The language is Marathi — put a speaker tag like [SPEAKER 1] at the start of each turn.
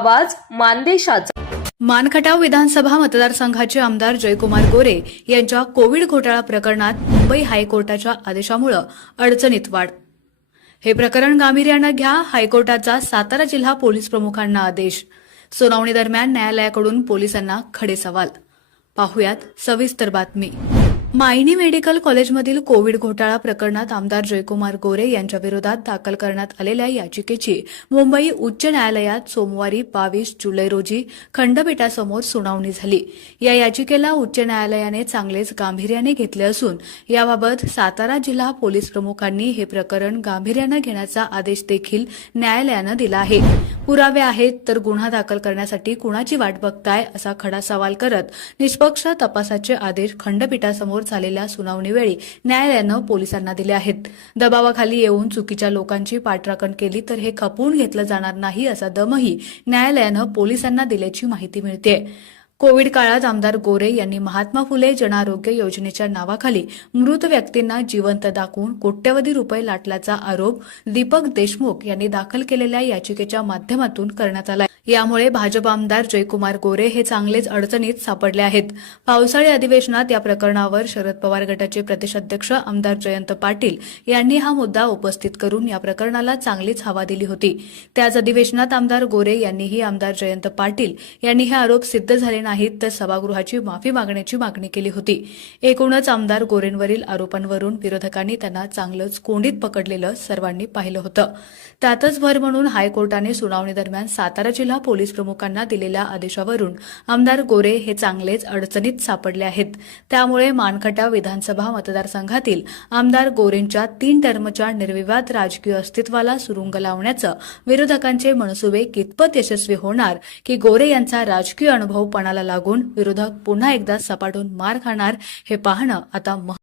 [SPEAKER 1] आवाज मानदेशाचा.
[SPEAKER 2] मानखटाव विधानसभा मतदारसंघाचे आमदार जयकुमार गोरे यांच्या कोविड घोटाळा प्रकरणात मुंबई हायकोर्टाच्या आदेशामुळे अडचणीत वाढ. हे प्रकरण गांभीर्यानं घ्या हायकोर्टाचा सातारा जिल्हा पोलीस प्रमुखांना आदेश. सुनावणी दरम्यान न्यायालयाकडून पोलिसांना खडे सवाल. पाहुयात सविस्तर बातमी. मायनी मेडिकल कॉलेजमधील कोविड घोटाळा प्रकरणात आमदार जयकुमार गोरे यांच्या विरोधात दाखल करण्यात आलेल्या याचिकेची मुंबई उच्च न्यायालयात सोमवारी बावीस जुलै रोजी खंडपीठासमोर सुनावणी झाली. या याचिकेला उच्च न्यायालयाने चांगलेच गांभीर्याने घेतले असून याबाबत सातारा जिल्हा पोलीस प्रमुखांनी हे प्रकरण गांभीर्यानं घेण्याचा आदेश देखील न्यायालयानं दिला आहे. पुरावे आहेत तर गुन्हा दाखल करण्यासाठी कुणाची वाट बघताय असा खडा सवाल करत निष्पक्ष तपासाचे आदेश खंडपीठासमोर झालेल्या सुनावणीवेळी न्यायालयानं पोलिसांना दिले आहेत. दबावाखाली येऊन चुकीच्या लोकांची पाठराखण केली तर हे खपवून घेतलं जाणार नाही असा दमही न्यायालयानं पोलिसांना दिल्याची माहिती मिळते कोविड काळात आमदार गोरे यांनी महात्मा फुले जनआरोग्य योजनेच्या नावाखाली मृत व्यक्तींना जिवंत दाखवून कोट्यवधी रुपये लाटल्याचा आरोप दीपक देशमुख यांनी दाखल केलेल्या याचिकेच्या माध्यमातून करण्यात आला यामुळे भाजप आमदार जयकुमार गोरे हे चांगलेच अडचणीत सापडले आहेत. पावसाळी अधिवेशनात या प्रकरणावर शरद पवार गटाचे प्रदेशाध्यक्ष आमदार जयंत पाटील यांनी हा मुद्दा उपस्थित करून या प्रकरणाला चांगलीच हवा दिली होती. त्याच अधिवेशनात आमदार गोरे यांनीही आमदार जयंत पाटील यांनी हे आरोप सिद्ध झाले नाहीत तर सभागृहाची माफी मागण्याची मागणी केली होती. एकूणच आमदार गोरेंवरील आरोपांवरून विरोधकांनी त्यांना चांगलंच कोंडीत पकडलेलं सर्वांनी पाहिलं होतं. त्यातच भर म्हणून हायकोर्टाने सुनावणी दरम्यान सातारा जिल्हा पोलीस प्रमुखांना दिलेल्या आदेशावरून आमदार गोरे हे चांगलेच अडचणीत सापडले आहेत. त्यामुळे मानखटा विधानसभा मतदारसंघातील आमदार गोरेंच्या तीन टर्मच्या निर्विवाद राजकीय अस्तित्वाला सुरुंग लावण्याचं विरोधकांचे मनसुबे कितपत यशस्वी होणार की गोरे यांचा राजकीय अनुभव पणाला लागून विरोधक पुन्हा एकदा सपाटून मार खाणार हे पाहणं आता